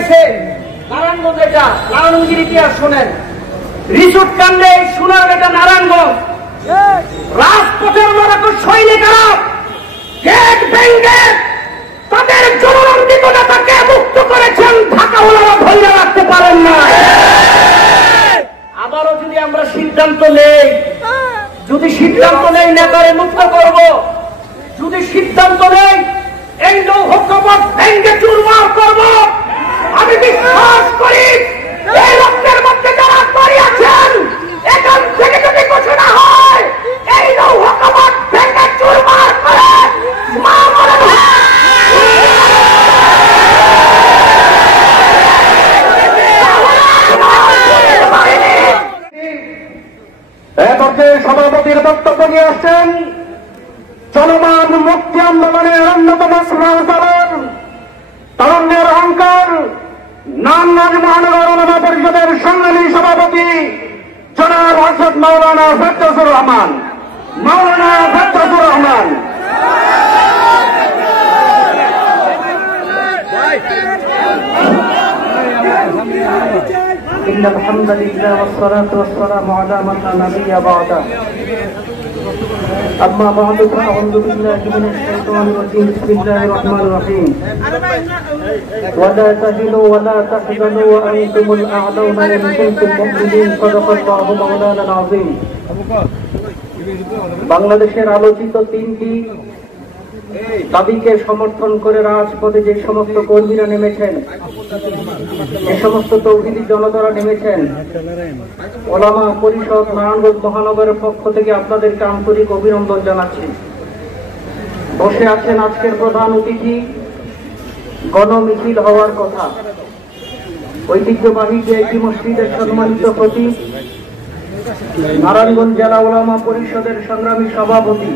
আটকাইছে নারায়ণগঞ্জ, এটা নারায়ণগির ইতিহাস শোনেন। রিসোর্ট কাণ্ডে সোনার এটা নারায়ণগঞ্জ, রাজপথের লড়াকু সৈনিকেরা গেট ভেঙে তাদের জননন্দিত নেতাকে মুক্ত করেছেন, ঢাকাওয়ালারা ধরে রাখতে পারেন না। আবারও যদি আমরা সিদ্ধান্ত নেই, নেতারে মুক্ত করব, যদি সিদ্ধান্ত নেই এই লৌহকপট ভেঙে চুরমার করব, আমি বিশ্বাস করি এই রক্তের মধ্যে যারা করিয়াছেন এখান থেকে যদি ঘোষণা হয় এই লৌহকপট ভেঙে চুরমার করে মা মরে সভাপতির বক্তব্য নিয়ে আসছেন চলমান মুক্তি আন্দোলনের অন্যতম স্লোগান তারুণ্যের অহংকার নারায়ণগঞ্জ মহানগর উলামা পরিষদের সংগ্রামী সভাপতি জনাব হযরত মাওলানা ফেরদৌসুর রহমান। إن الحمد لله والصلاة والسلام على من لا نبي بعده أما بعد فأعوذ بالله من الشيطان الرجيم بسم الله الرحمن الرحيم ولا تهنوا ولا تحزنوا وأنتم الأعلون إن كنتم مؤمنين صدق الله مولانا العظيم। বাংলাদেশের আলোচিত তিনটি দাবিকে সমর্থন করে রাজপথে যে সমস্ত কর্মীরা নেমেছেন, যে সমস্ত তৌহিদি জনতারা নেমেছেন, ওলামা পরিষদ নারায়ণগঞ্জ মহানগরের পক্ষ থেকে আপনাদেরকে আন্তরিক অভিনন্দন জানাচ্ছি। বসে আছেন আজকের প্রধান অতিথি, গণমিছিল হওয়ার কথা, ঐতিহ্যবাহী যে একটি মসজিদের সম্মানিত খতিব, নারায়ণগঞ্জ জেলা ওলামা পরিষদের সংগ্রামী সভাপতি,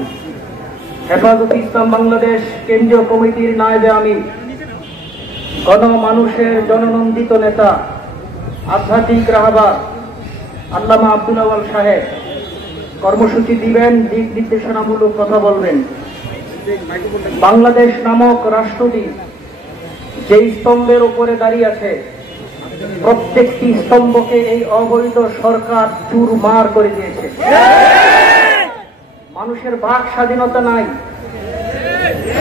হেফাজতে ইসলাম বাংলাদেশ কেন্দ্রীয় কমিটির নায়েবে আমির, গণমানুষের জননন্দিত নেতা, আধ্যাত্মিক রাহবার আল্লামা আব্দুল আওয়াল সাহেব কর্মসূচি দিবেন, দিক নির্দেশনামূলক কথা বলবেন। বাংলাদেশ নামক রাষ্ট্রটি যে স্তম্ভের উপরে দাঁড়িয়ে আছে, প্রত্যেকটি স্তম্ভকে এই অবৈধ সরকার চুরমার করে দিয়েছে। মানুষের বাক স্বাধীনতা নাই,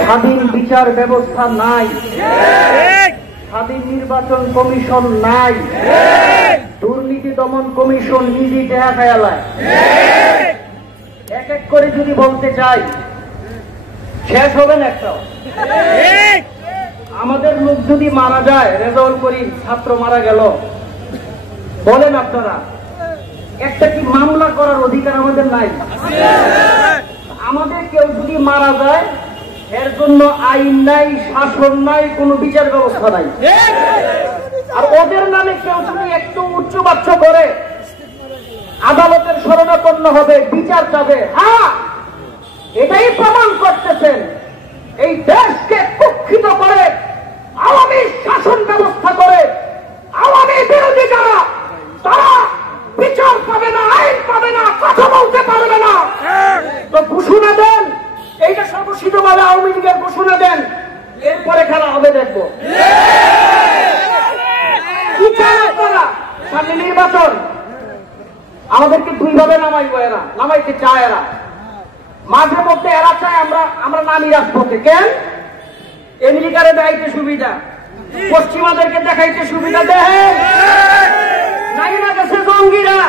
স্বাধীন বিচার ব্যবস্থা নাই, স্বাধীন নির্বাচন কমিশন নাই, দুর্নীতি দমন কমিশন নিজেই টেহা খেয়ালায়। এক এক করে যদি বলতে চাই শেষ হবে না একটাও। আমাদের লোক যদি মারা যায়, রেজাউল করিম ছাত্র মারা গেল, বলেন আপনারা একটা কি মামলা করার অধিকার আমাদের নাই? আমাদের কেউ যদি মারা যায় এর জন্য আইন নাই, শাসন নাই, কোনো বিচার ব্যবস্থা নাই। আর ওদের নামে কেউ যদি একটু উচ্চবাচ্য করে আদালতের শরণাপন্ন হবে, বিচার চাবে। হ্যাঁ, এটাই প্রমাণ করতেছেন এই দেশকে কুক্ষিত করে আওয়ামী শাসন ব্যবস্থা করে আওয়ামী বিরোধী যারা, তারা বিচার পাবে না, আইন পাবে না, কথা বলতে পারবে না। তো ঘোষণা দেন, এইটা সর্বসিদ্ধভাবে আওয়ামী লীগের ঘোষণা দেন, এরপরে খেলা হবে দেখবো। কি চান আপনারা? সামনে নির্বাচন, আমাদেরকে দুইভাবে নামাইবো, এরা নামাইতে চায়, এরা মাঝে মধ্যে এরা চায় আমরা নামি রাজপথে। কেন? আমেরিকারে দেখাইতে সুবিধা, পশ্চিমাদেরকে দেখাইতে সুবিধা। দেখেন নাইমা গেছে জঙ্গিরা,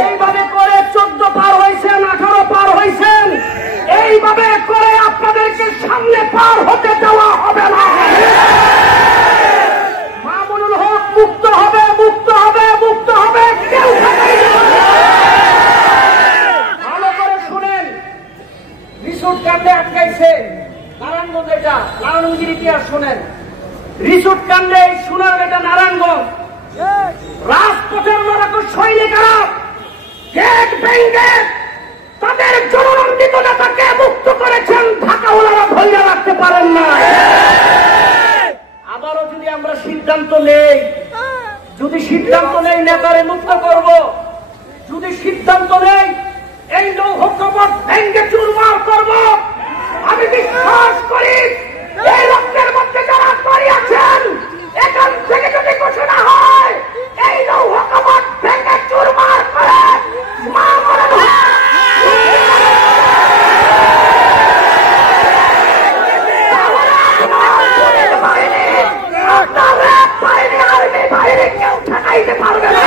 এইভাবে করে 14 পার হয়েছেন, 18 পার হয়েছেন, এইভাবে করে আপনাদেরকে সামনে পার হতে দেওয়া হবে না। মামুনুল হক মুক্ত হবে, মুক্ত হবে, মুক্ত হবে, কেউ ভালো করে শুনেন। রিসোর্ট কাণ্ডে আটকাইছে নারায়ণগঞ্জ, এটা নারায়ণগির ইতিহাস শোনেন। রিসোর্ট কাণ্ডে সোনার এটা নারায়ণগঞ্জ, রাজপথের লড়াকু সৈনিকেরা গেট ভেঙে তাদের জননন্দিত নেতাকে মুক্ত করেছেন, ঢাকাওয়ালারা ধরে রাখতে পারেন না। আবারও যদি আমরা সিদ্ধান্ত নেই, নেতারে মুক্ত করব, যদি সিদ্ধান্ত নেই এই লৌহকপট ভেঙে চুরমার করব, আমি বিশ্বাস করি এই রক্তের মধ্যে যারা করিয়াছেন এখান থেকে যদি ঘোষণা হয় এই লৌহ কপাট ভেঙে চুরমার করে মামুনুল হক কেউ ঠেকাইতে পারবে না।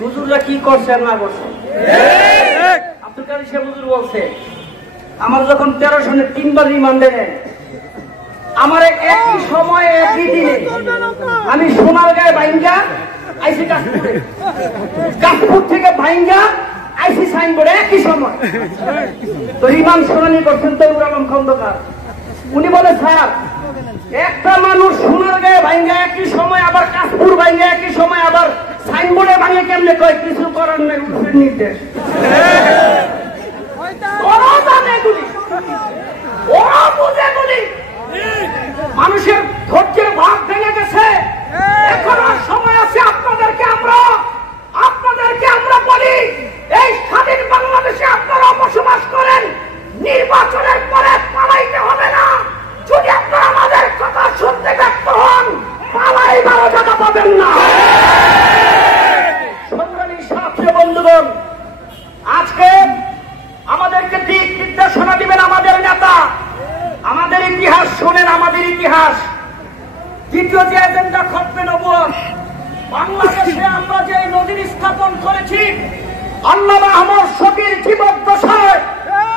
হুজুররা কি করছেন না করছেন। আব্দুল কাদের সাহেব হুজুর বলছে আমার যখন 13 সনে 3বার রিমান্ডে নেন, আমার একই সময়ে একই দিনে আমি সোনারগাঁয়ে ভাইঙ্গা আইসি কাশপুরে, কাশপুর থেকে ভাইঙ্গা আইসি সাইনবোর্ডে একই সময়। তো রিমান্ড শুনানি করছেন তৈবুর আলম খন্দকার। উনি বলে স্যার একটা মানুষ সোনারগাঁয়ে ভাইঙ্গা একই সময় আবার কাশপুর ভাইঙ্গা একই সময় আবার সাইনবোর্ডে ভাঙে কেমনে কয় কিছু করার নেই, উঠবেন নির্দেশ। মানুষের ধৈর্যের ভাগ ভেঙে গেছে। এখন আর সময় আছে। আপনাদেরকে আমরা বলি এই স্বাধীন বাংলাদেশে আপনারা বসবাস করেন, নির্বাচনের পরে পালাইতে হবে না। যদি আপনারা আমাদের কথা শুনতে ব্যর্থ হন পালাইবারও জায়গা পাবেন না। বন্ধুগণ, আজকে আমাদেরকে দিক নির্দেশনা দিবেন আমাদের নেতা। আমাদের ইতিহাস শোনেন, আমাদের ইতিহাস। দ্বিতীয় যে এজেন্ডা খতমে নবুয়ত, বাংলাদেশে আমরা যে নদীর স্থাপন করেছি আল্লামা আহমদ শফীর জীবদ্দশায়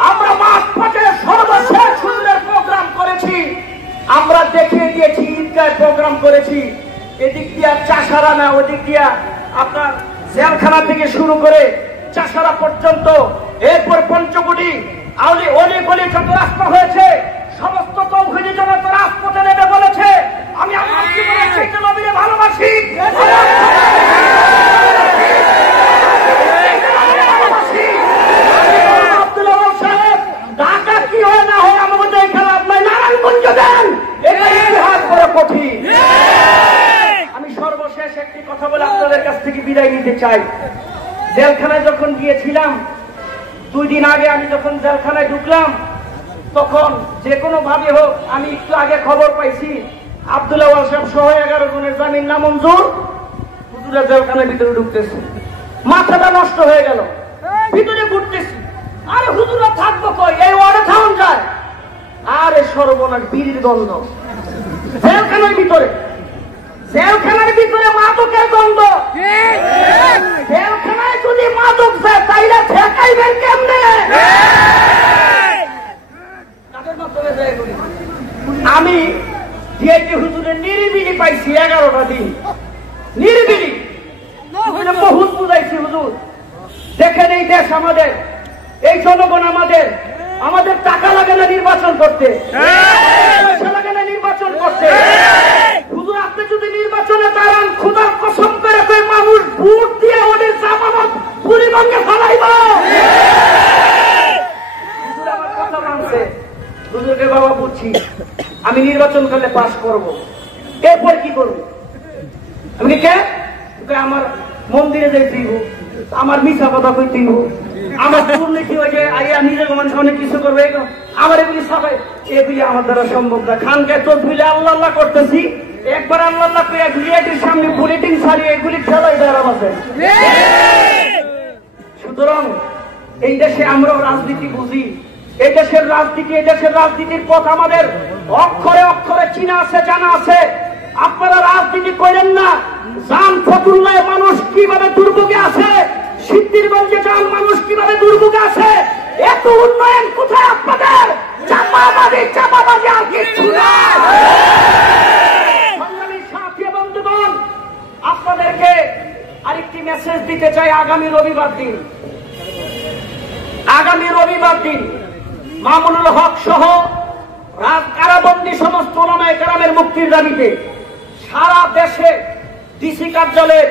আমরা মাঠপথে সর্বশেষ হুজুরের প্রোগ্রাম করেছি। আমরা দেখিয়ে দিয়েছি, ঈদগায় প্রোগ্রাম করেছি। এদিক দিয়া চাষারা না, ওদিক দিয়া আপনার জেলখানা থেকে শুরু করে চাষারা পর্যন্ত, এরপর পঞ্চকুটি আউলি অলি গলি যত রাস্তা হয়েছে সমস্ত তৌহিদি জনতা রাজপথে নেমে বলেছে আমি আমার জীবনের চাইতে নবীরে ভালোবাসি। আব্দুল ওয়াহাব সাহেব ঢাকা কি হয় না হয় আমাদের এই খেলা আপনার নারায়ণগঞ্জ দেন, এটা ইতিহাস বড় কঠিন। আমি সর্বশেষ একটি কথা বলে আপনাদের কাছ থেকে বিদায় নিতে চাই। জেলখানায় যখন গিয়েছিলাম 2 দিন আগে, আমি যখন জেলখানায় ঢুকলাম তখন যে কোনো ভাবে হোক আমি একটু আগে খবর পাইছি আব্দুল ওয়াহাব সাহেব সহ 11 জনের জামিন নামঞ্জুর। হুজুরা জেলখানার ভিতরে ঢুকতেছে, মাথাটা নষ্ট হয়ে গেল। ভিতরে ঘুরতেছি, আরে হুজুরা থাকবো কই, এই ওয়ার্ডে থাউন যায়। আরে সর্বনাশ, বিড়ির গন্ধ জেলখানার ভিতরে। জেলখানার ভিতরে মাদকের গন্ধ। জেলখানায় যদি মাদক যায় তাইলে ঠেকাইবেন কেমনে? আমি ডিআইটি হুজুরের নিরিবিলি পাইছি 11টা দিন, নিরিবিলি। বহুত বুঝাইছি হুজুর, দেখেন এই দেশ আমাদের, এই জনগণ আমাদের, আমাদের টাকা লাগে না নির্বাচন করতে, পয়সা লাগে না নির্বাচন করতে। হুজুর আপনি যদি নির্বাচনে দাঁড়ান খোদার কসম করে কই মানুষ ভোট দিয়ে ওদের জামানত পরিবঙ্গে ফেলাইব। হুজুর আমার কথা মানছে। হুজুরকে বাবা বুঝছি আমি নির্বাচন করলে পাস করব, এরপর কি করবো? আমি কে আমার মন্দিরে যাইতে আমার মিথ্যা কথা কইতে আমার দুর্নীতি হয়ে যায় আইয়া নিজের মানুষ অনেক কিছু করবে, আমার এগুলি সবাই এগুলি আমার দ্বারা সম্ভব না। খানকে চোখ মিলে আল্লাহ আল্লাহ করতেছি, একবার আল্লাহ আল্লাহ করে ভিআইপির সামনে বুলেটিন ছাড়িয়ে এগুলি খেলাই দাঁড়াব আছে। সুতরাং এই দেশে আমরাও রাজনীতি বুঝি, এই দেশের রাজনীতি, এই দেশের রাজনীতির পথ আমাদের অক্ষরে অক্ষরে চিনা আছে, জানা আছে। আপনারা রাজনীতি করেন না, জান ফতুল্লায় মানুষ কিভাবে দুর্ভোগে আছে, সিদ্ধিরগঞ্জে যান মানুষ কিভাবে দুর্ভোগে আছে। এত উন্নয়ন কোথায় আপনাদের? চাপাবাজি আর কিচ্ছু না। সংগ্রামী সাথী বন্ধুগণ, আপনাদেরকে আরেকটি মেসেজ দিতে চাই। আগামী রবিবার দিন মামুনুল হক সহ কারাবন্দী সমস্ত ওলামায়ে কেরামের মুক্তির দাবিতে সারা দেশে ডিসি কার্যালয়ে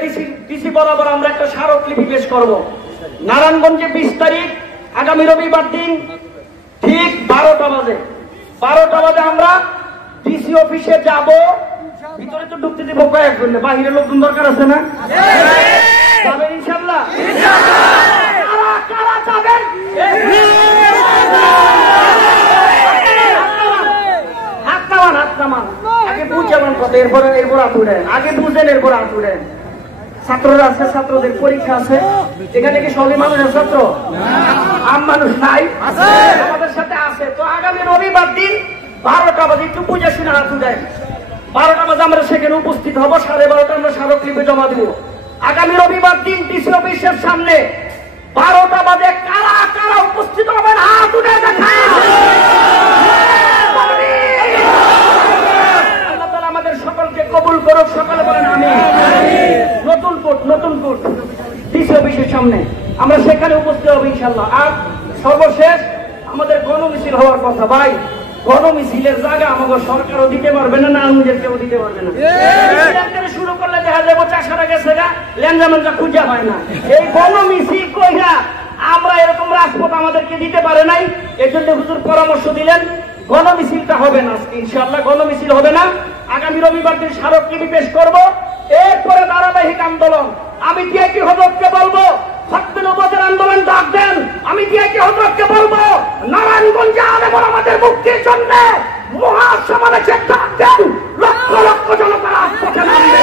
ডিসি বরাবর আমরা একটা স্মারকলিপি পেশ করব। নারায়ণগঞ্জে 20 তারিখ আগামী রবিবার দিন ঠিক 12টা বাজে আমরা ডিসি অফিসে যাব। ভিতরে তো ঢুকতে দিব কয়েকজন, বাহিরে লোকজন দরকার আছে না? যাবেন ইনশাআল্লাহ? কারা যাবেন? হাত নামান। আগে বুঝাবেন কথা, এরপর হাত উঠেন। আগে বুঝেন, এরপর হাত উঠেন। ছাত্ররা আছে, ছাত্রদের পরীক্ষা আছে। এখানে কি সবই মানুষের ছাত্র? আম মানুষ নাই? আমাদের সাথে আছে। তো আগামী রবিবার দিন 12টা বাজে একটু বুঝে শুনে হাত উঠেন। 12টা বাজে আমরা সেখানে উপস্থিত হব। 12:30 আমরা স্মারকলিপি জমা দিব। আগামী রবিবার দিন ডিসি অফিসের সামনে 12টা বাজে কারা কারা উপস্থিত হবেন হাত উঠে দেখান। আল্লাহ তাআলা আমাদের সকলকে কবুল করুক। সকলে বলেন আমিন। নতুন কোট ডিসি অফিসের সামনে আমরা সেখানে উপস্থিত হব ইনশাআল্লাহ। আর সর্বশেষ আমাদের গণমিছিল হওয়ার কথা। ভাই, গণমিছিলের জায়গা আমাদের সরকারও দিতে পারবে না, আমাদের কেউ দিতে পারবে না। শুরু করলে দেখা যাবো চাষারা গেছে গা, লেনজামেনটা খুঁজে হয় না। এই গণমিছিল কইরা আমরা এরকম রাজপথ আমাদেরকে দিতে পারে নাই। এর জন্য হুজুর পরামর্শ দিলেন গণমিছিলটা হবে না আজকে ইনশাআল্লাহ। গণমিছিল হবে না, আগামী রবিবার দিন স্মারকলিপি পেশ করব। এরপরে ধারাবাহিক আন্দোলন। আমি টিআইটি হযরতকে বলবো হক নবুয়তের আন্দোলন ডাক দেন। আমি টিআইটি হযরতকে বলবো নারায়ণগঞ্জে আলেম ওলামাদের মুক্তির জন্য মহাসমাবেশের ডাক দেন। লক্ষ লক্ষ জনতা রাজপথে নামবে।